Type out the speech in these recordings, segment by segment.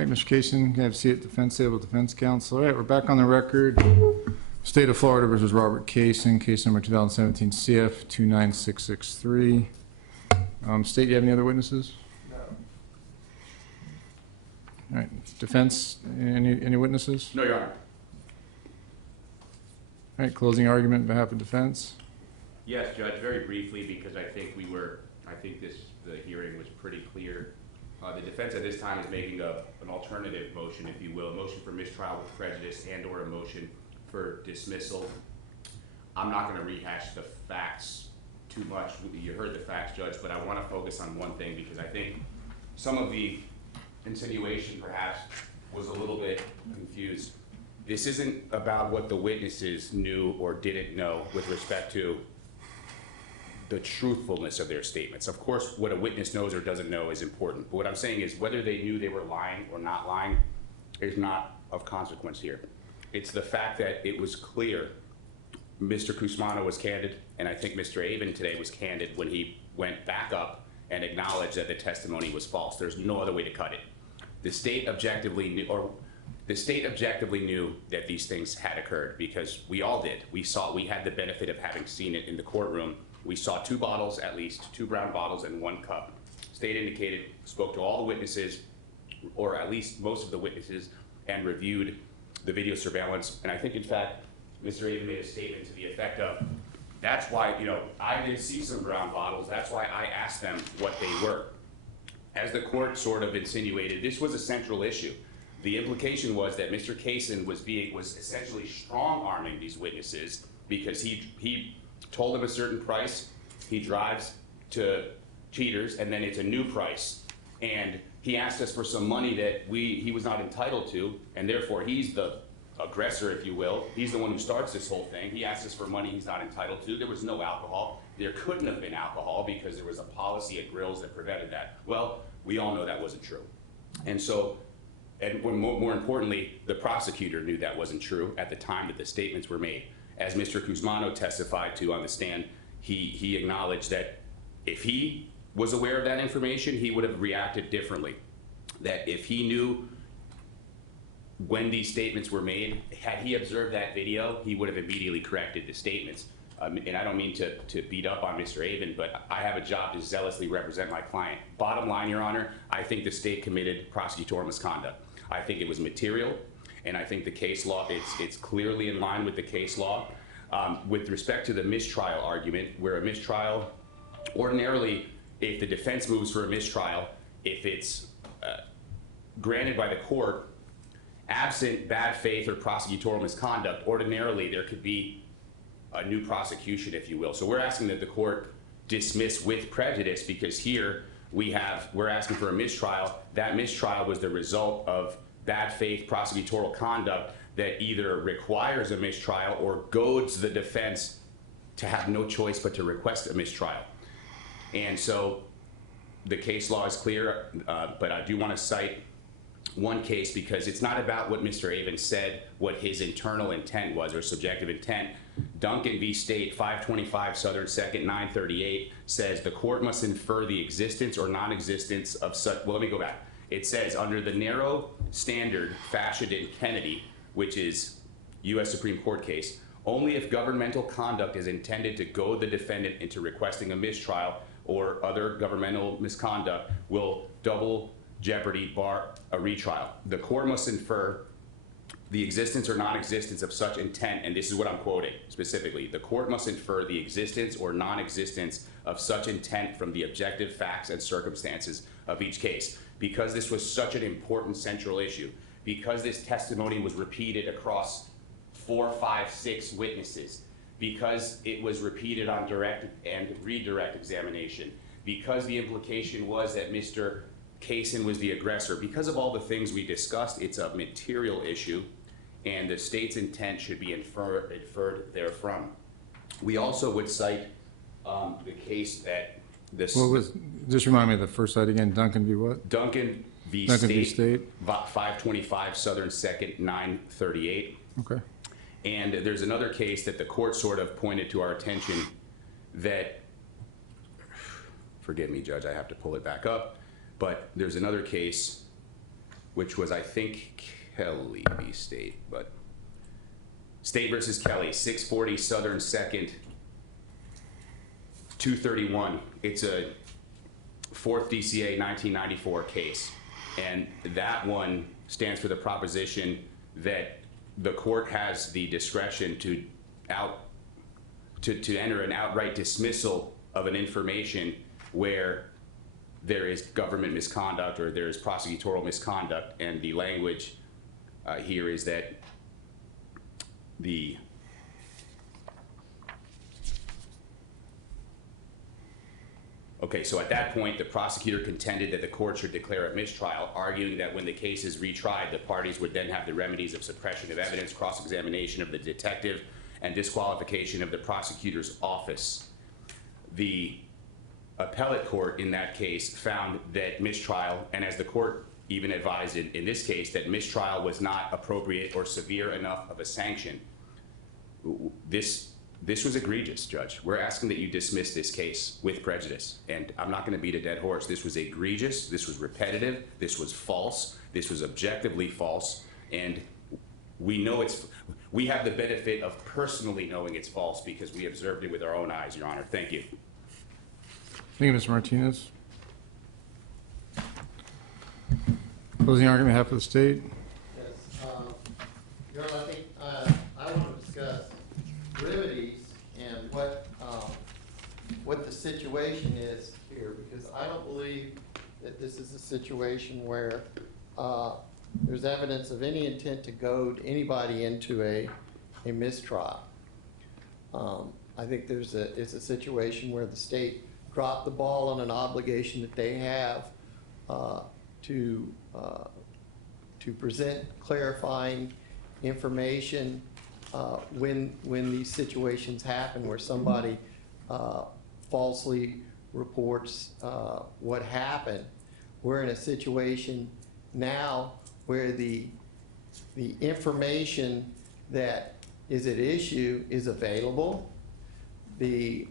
All right, Mr. Cason, you have a seat at defense table, defense counsel. All right, we're back on the record. State of Florida versus Robert Cason, case number 2017 CF 29663. State, you have any other witnesses? No. All right, defense, any witnesses? No, Your Honor. All right, closing argument on behalf of defense. Yes, Judge, very briefly, because I think the hearing was pretty clear. The defense at this time is making an alternative motion, if you will, a motion for mistrial with prejudice and/or a motion for dismissal. I'm not going to rehash the facts too much. You heard the facts, Judge, but I want to focus on one thing because I think some of the insinuation perhaps was a little bit confused. This isn't about what the witnesses knew or didn't know with respect to the truthfulness of their statements. Of course, what a witness knows or doesn't know is important. But what I'm saying is whether they knew they were lying or not lying is not of consequence here. It's the fact that it was clear Mr. Cusmano was candid, and I think Mr. Avon today was candid when he went back up and acknowledged that the testimony was false. There's no other way to cut it. The state objectively knew, that these things had occurred because we all did. We had the benefit of having seen it in the courtroom. We saw two bottles, at least, two brown bottles and one cup. State indicated, spoke to all the witnesses, or at least most of the witnesses, and reviewed the video surveillance. And I think, in fact, Mr. Avon made a statement to the effect of, that's why, I did see some brown bottles, that's why I asked them what they were. As the court sort of insinuated, this was a central issue. The implication was that Mr. Cason was essentially strong-arming these witnesses because he told them a certain price, he drives to Cheaters, and then it's a new price. And he asked us for some money that he was not entitled to, and therefore he's the aggressor, if you will. He's the one who starts this whole thing. He asked us for money he's not entitled to. There was no alcohol. There couldn't have been alcohol because there was a policy at Grills that prevented that. Well, we all know that wasn't true. And so, and more importantly, the prosecutor knew that wasn't true at the time that the statements were made. As Mr. Cusmano testified to on the stand, he acknowledged that if he was aware of that information, he would have reacted differently. That if he knew when these statements were made, had he observed that video, he would have immediately corrected the statements. And I don't mean to beat up on Mr. Avon, but I have a job to zealously represent my client. Bottom line, Your Honor, I think the state committed prosecutorial misconduct. I think it was material, and I think the case law, it's clearly in line with the case law. With respect to the mistrial argument, where a mistrial, ordinarily, if the defense moves for a mistrial, if it's granted by the court, absent bad faith or prosecutorial misconduct, ordinarily there could be a new prosecution, if you will. So we're asking that the court dismiss with prejudice because here we're asking for a mistrial. That mistrial was the result of bad faith prosecutorial conduct that either requires a mistrial or goads the defense to have no choice but to request a mistrial. And so the case law is clear, but I do want to cite one case because it's not about what Mr. Avon said, what his internal intent was or subjective intent. Duncan v. State, 525 Southern 2nd, 938 says the court must infer the existence or non-existence of such, well, let me go back. It says under the narrow standard fashioned in Kennedy, which is U.S. Supreme Court case, only if governmental conduct is intended to goad the defendant into requesting a mistrial or other governmental misconduct will double jeopardy bar a retrial. The court must infer the existence or non-existence of such intent, and this is what I'm quoting specifically. The court must infer the existence or non-existence of such intent from the objective facts and circumstances of each case. Because this was such an important central issue, because this testimony was repeated across 4, 5, 6 witnesses, because it was repeated on direct and redirect examination, because the implication was that Mr. Cason was the aggressor, because of all the things we discussed, it's a material issue, and the state's intent should be inferred therefrom. We also would cite the case that this. What was? Just remind me of the first side again. Duncan v. what? Duncan v. Duncan State. v. State. 525 Southern 2nd, 938. Okay. And there's another case that the court sort of pointed to our attention that, forgive me, Judge, I have to pull it back up, but there's another case which was, I think, Kelly v. State, but State versus Kelly, 640 Southern 2nd, 231. It's a 4th DCA 1994 case, and that one stands for the proposition that the court has the discretion to enter an outright dismissal of an information where there is government misconduct or there is prosecutorial misconduct, and the language here is that so at that point, the prosecutor contended that the court should declare a mistrial, arguing that when the case is retried, the parties would then have the remedies of suppression of evidence, cross-examination of the detective, and disqualification of the prosecutor's office. The appellate court in that case found that mistrial, and as the court even advised in this case, that mistrial was not appropriate or severe enough of a sanction. This was egregious, Judge. We're asking that you dismiss this case with prejudice, and I'm not going to beat a dead horse. This was egregious, this was repetitive, this was false, this was objectively false, and we have the benefit of personally knowing it's false because we observed it with our own eyes, Your Honor. Thank you. Thank you, Mr. Martinez. Closing argument on behalf of the state. Yes, Your Honor, I think I want to discuss remedies and what the situation is here, because I don't believe that this is a situation where there's evidence of any intent to goad anybody into a mistrial. I think it's a situation where the state dropped the ball on an obligation that they have to present clarifying information when these situations happen where somebody falsely reports what happened. We're in a situation now where the information that is at issue is available. The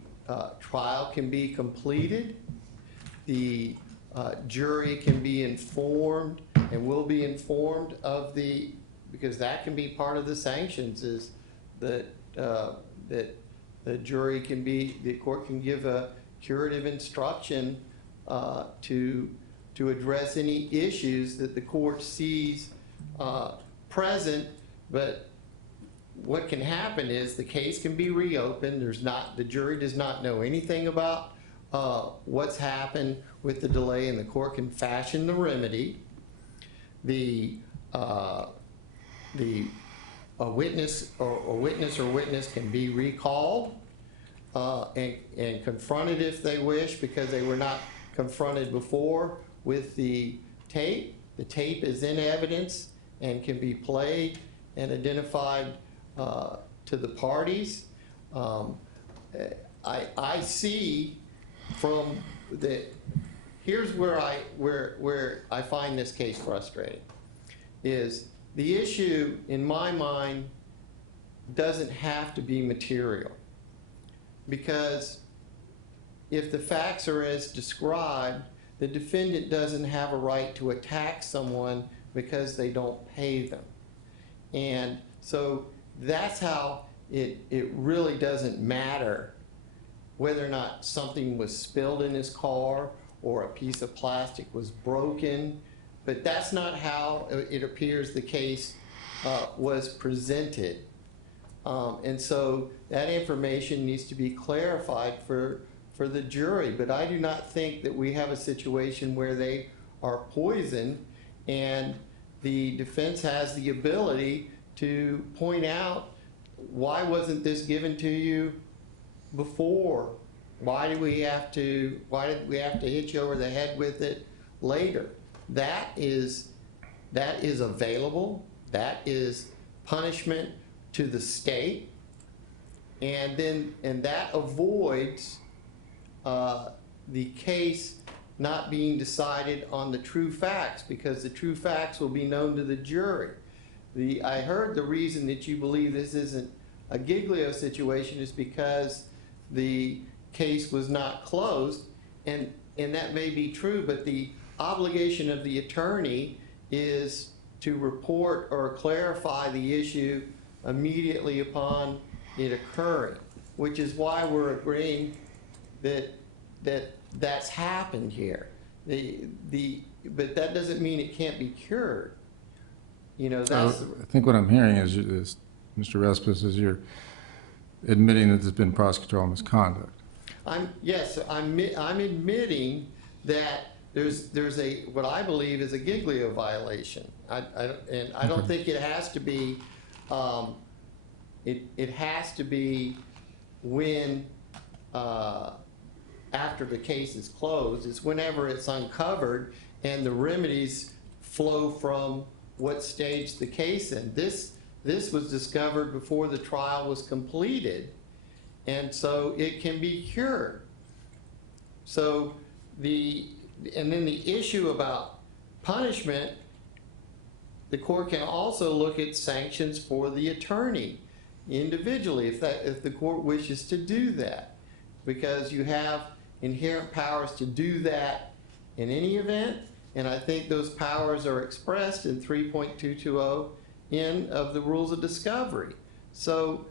trial can be completed. The jury can be informed and will be informed of because that can be part of the sanctions, is that the court can give a curative instruction to address any issues that the court sees present. But what can happen is the case can be reopened. The jury does not know anything about what's happened with the delay, and the court can fashion the remedy. A witness or witness can be recalled and confronted if they wish, because they were not confronted before with the tape. The tape is in evidence and can be played and identified to the parties. I see from here's where I find this case frustrating, is the issue in my mind doesn't have to be material, because if the facts are as described, the defendant doesn't have a right to attack someone because they don't pay them. And so that's how it really doesn't matter whether or not something was spilled in his car or a piece of plastic was broken. But that's not how it appears the case was presented. And so that information needs to be clarified for the jury. But I do not think that we have a situation where they are poisoned, and the defense has the ability to point out, why wasn't this given to you before? Why did we have to hit you over the head with it later? That is available. That is punishment to the state, and that avoids the case not being decided on the true facts, because the true facts will be known to the jury. I heard the reason that you believe this isn't a Giglio situation is because the case was not closed, and that may be true, but the obligation of the attorney is to report or clarify the issue immediately upon it occurring, which is why we're agreeing that that's happened here. But that doesn't mean it can't be cured. You know, that's. I think what I'm hearing is Mr. Respis, is you're admitting that there's been prosecutorial misconduct. I'm admitting that there's a, what I believe is a Giglio violation. I don't think it has to be, it has to be when, after the case is closed. It's whenever it's uncovered and the remedies flow from what stage the case in. This was discovered before the trial was completed, and so it can be cured. So and then the issue about punishment, the court can also look at sanctions for the attorney individually if the court wishes to do that, because you have inherent powers to do that in any event, and I think those powers are expressed in 3.220 of the rules of discovery. So,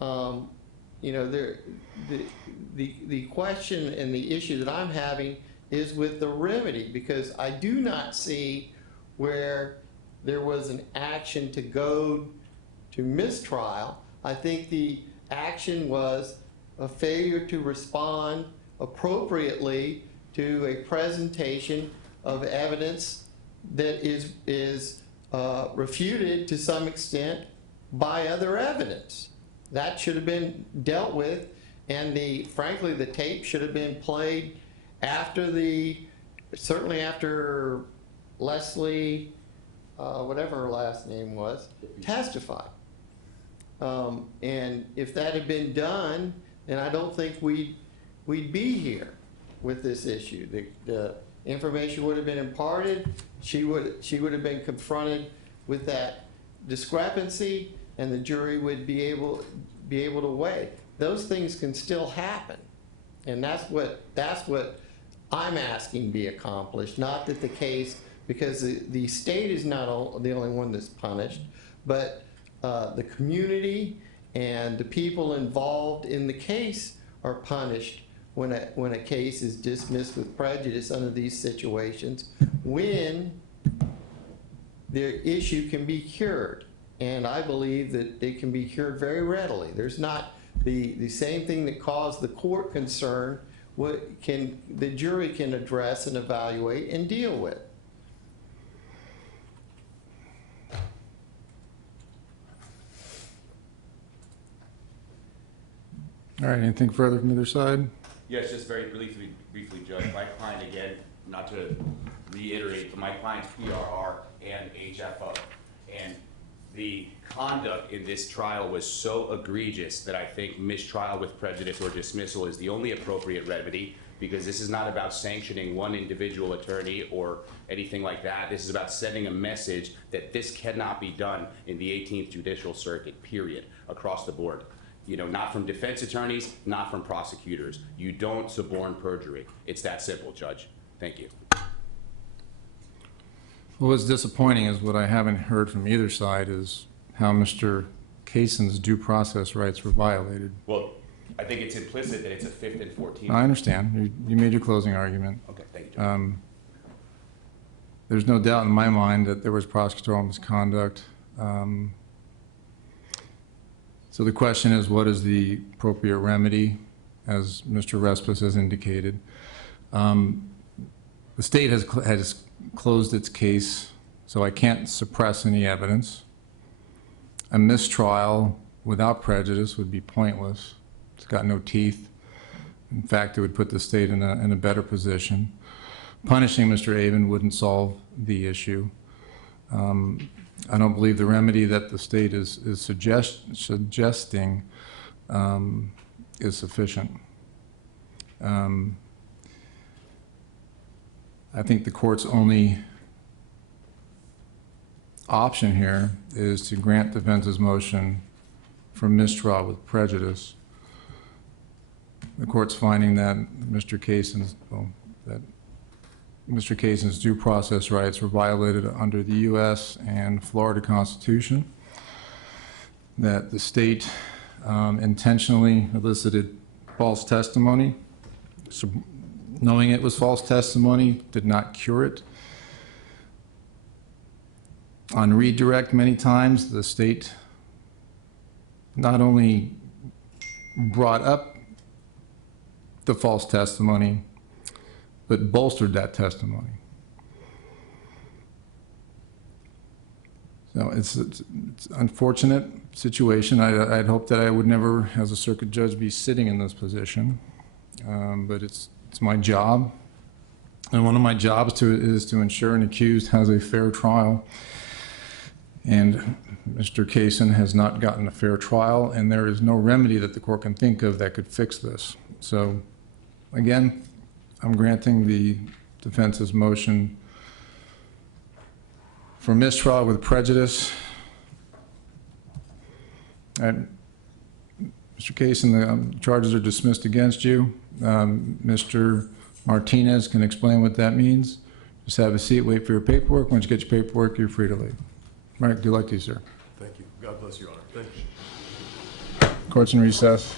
you know, the question and the issue that I'm having is with the remedy, because I do not see where there was an action to go to mistrial. I think the action was a failure to respond appropriately to a presentation of evidence that is refuted to some extent by other evidence. That should have been dealt with, and frankly, the tape should have been played after certainly after Leslie, whatever her last name was, testified. And if that had been done, then I don't think we'd be here with this issue. The information would have been imparted. She would have been confronted with that discrepancy, and the jury would be able to weigh. Those things can still happen, and that's what I'm asking be accomplished. Not that the case, because the state is not the only one that's punished, but the community and the people involved in the case are punished when a case is dismissed with prejudice under these situations, when their issue can be cured. And I believe that it can be cured very readily. There's not the same thing that caused the court concern, the jury can address and evaluate and deal with. All right, anything further from either side? Yes, just very briefly, Judge. My client, again, not to reiterate, but my client's PRR and HFO. And the conduct in this trial was so egregious that I think mistrial with prejudice or dismissal is the only appropriate remedy, because this is not about sanctioning one individual attorney or anything like that. This is about sending a message that this cannot be done in the 18th Judicial Circuit, period, across the board. You know, not from defense attorneys, not from prosecutors. You don't suborn perjury. It's that simple, Judge. Thank you. Well, what's disappointing is what I haven't heard from either side is how Mr. Cason's due process rights were violated. Well, I think it's implicit that it's a 5th and 14th. I understand. You made your closing argument. Okay, thank you, Judge. There's no doubt in my mind that there was prosecutorial misconduct. So the question is, what is the appropriate remedy, as Mr. Respis has indicated? The state has closed its case, so I can't suppress any evidence. A mistrial without prejudice would be pointless. It's got no teeth. In fact, it would put the state in a better position. Punishing Mr. Avon wouldn't solve the issue. I don't believe the remedy that the state is suggesting is sufficient. I think the court's only option here is to grant defense's motion for mistrial with prejudice. The court's finding that Mr. Cason's, well, that Mr. Cason's due process rights were violated under the U.S. and Florida Constitution, that the state intentionally elicited false testimony, so knowing it was false testimony, did not cure it. On redirect, many times, the state not only brought up the false testimony, but bolstered that testimony. So it's unfortunate situation. I'd hope that I would never, as a circuit judge, be sitting in this position, but it's my job. And one of my jobs is to ensure an accused has a fair trial. And Mr. Cason has not gotten a fair trial, and there is no remedy that the court can think of that could fix this. So, again, I'm granting the defense's motion for mistrial with prejudice. And Mr. Cason, the charges are dismissed against you. Mr. Martinez can explain what that means. Just have a seat, wait for your paperwork. Once you get your paperwork, you're free to leave. All right, good luck to you, sir. Thank you. God bless you, Honor. Thank you. Court's in recess.